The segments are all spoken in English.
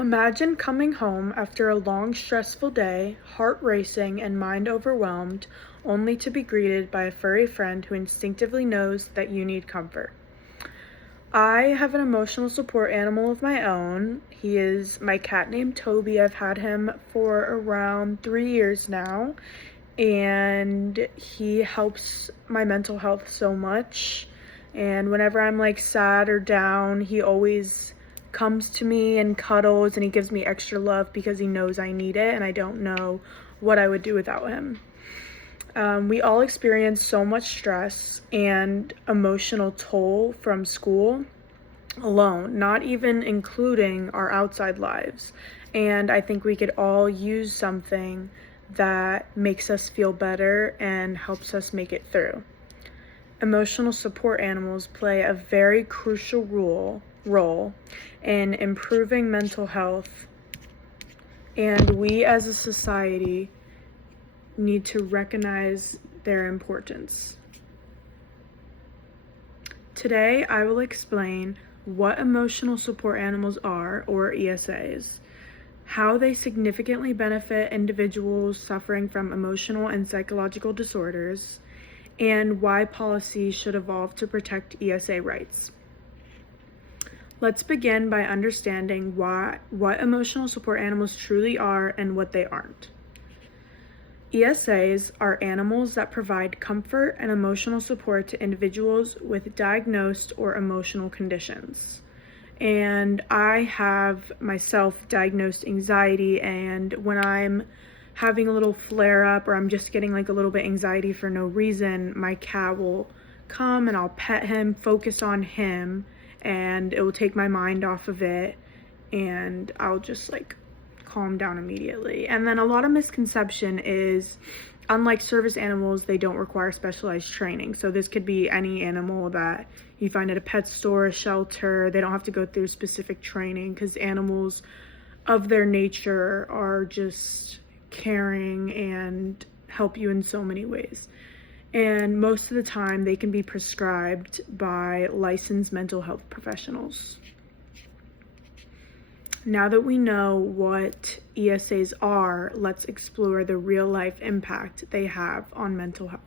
Imagine coming home after a long, stressful day, heart racing and mind overwhelmed, only to be greeted by a furry friend who instinctively knows that you need comfort. I have an emotional support animal of my own. He is my cat named Toby. I've had him for around 3 years now, and he helps my mental health so much. And whenever I'm like sad or down, he always comes to me and cuddles, and he gives me extra love because he knows I need it and I don't know what I would do without him. We all experience so much stress and emotional toll from school alone, not even including our outside lives. And I think we could all use something that makes us feel better and helps us make it through. Emotional support animals play a very crucial role in improving mental health, and we as a society need to recognize their importance. Today, I will explain what emotional support animals are, or ESAs, how they significantly benefit individuals suffering from emotional and psychological disorders, and why policies should evolve to protect ESA rights. Let's begin by understanding what emotional support animals truly are and what they aren't. ESAs are animals that provide comfort and emotional support to individuals with diagnosed or emotional conditions. And I have myself diagnosed anxiety, and when I'm having a little flare up or I'm just getting like a little bit anxiety for no reason, my cat will come and I'll pet him, focus on him, and it will take my mind off of it, and I'll just like calm down immediately. And then a lot of misconception is, unlike service animals, they don't require specialized training. So this could be any animal that you find at a pet store, a shelter. They don't have to go through specific training because animals of their nature are just caring and help you in so many ways. And most of the time they can be prescribed by licensed mental health professionals. Now that we know what ESAs are, let's explore the real-life impact they have on mental health.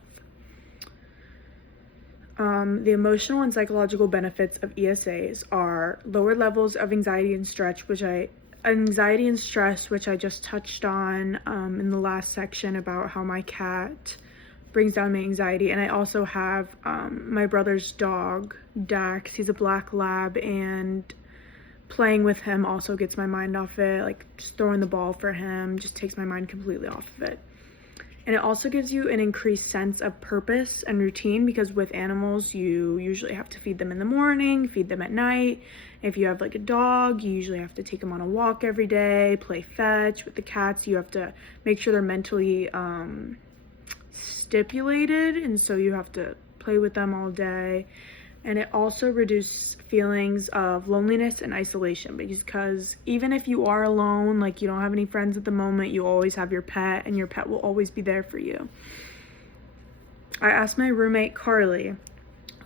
The emotional and psychological benefits of ESAs are lower levels of anxiety and stress, which I just touched on in the last section about how my cat brings down my anxiety. And I also have my brother's dog, Dax. He's a black lab, and playing with him also gets my mind off it. Like just throwing the ball for him just takes my mind completely off of it. And it also gives you an increased sense of purpose and routine, because with animals you usually have to feed them in the morning, feed them at night. If you have like a dog, you usually have to take them on a walk every day, play fetch. With the cats, you have to make sure they're mentally stipulated, and so you have to play with them all day. And it also reduces feelings of loneliness and isolation, because even if you are alone, like you don't have any friends at the moment, you always have your pet, and your pet will always be there for you. I asked my roommate Carly,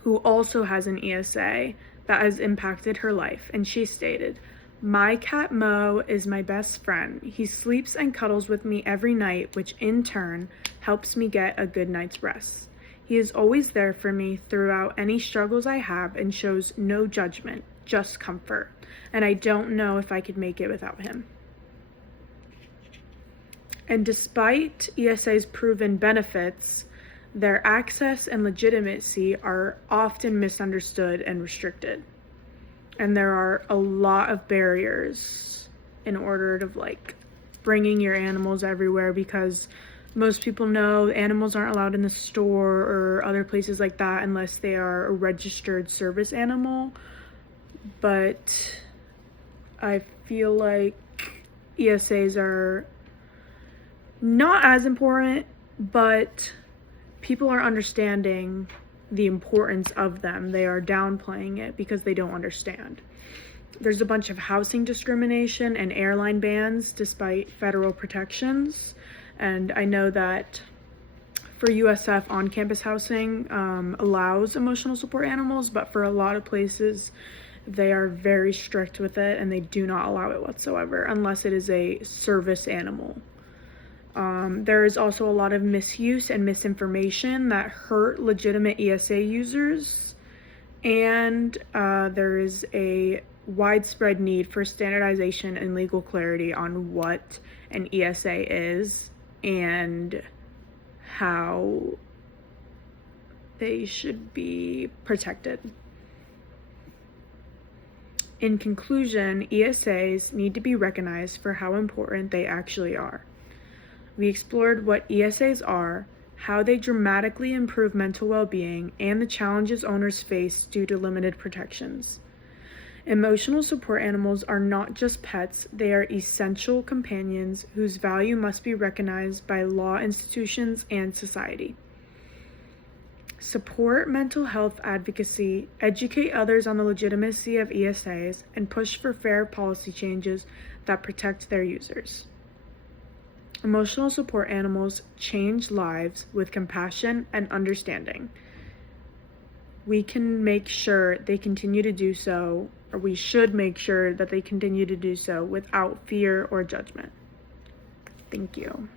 who also has an ESA that has impacted her life, and she stated, "My cat Mo is my best friend. He sleeps and cuddles with me every night, which in turn helps me get a good night's rest. He is always there for me throughout any struggles I have and shows no judgment, just comfort. And I don't know if I could make it without him." And despite ESA's proven benefits, their access and legitimacy are often misunderstood and restricted. And there are a lot of barriers in order to like bringing your animals everywhere, because most people know animals aren't allowed in the store or other places like that unless they are a registered service animal. But I feel like ESAs are not as important, but people are understanding the importance of them. They are downplaying it because they don't understand. There's a bunch of housing discrimination and airline bans despite federal protections. And I know that for USF, on-campus housing allows emotional support animals, but for a lot of places They are very strict with it, and they do not allow it whatsoever unless it is a service animal. There is also a lot of misuse and misinformation that hurt legitimate ESA users, and there is a widespread need for standardization and legal clarity on what an ESA is and how they should be protected. In conclusion, ESAs need to be recognized for how important they actually are. We explored what ESAs are, how they dramatically improve mental well-being, and the challenges owners face due to limited protections. Emotional support animals are not just pets, they are essential companions whose value must be recognized by law institutions and society. Support mental health advocacy, educate others on the legitimacy of ESAs, and push for fair policy changes that protect their users. Emotional support animals change lives with compassion and understanding. We can make sure they continue to do so, or we should make sure that they continue to do so without fear or judgment. Thank you.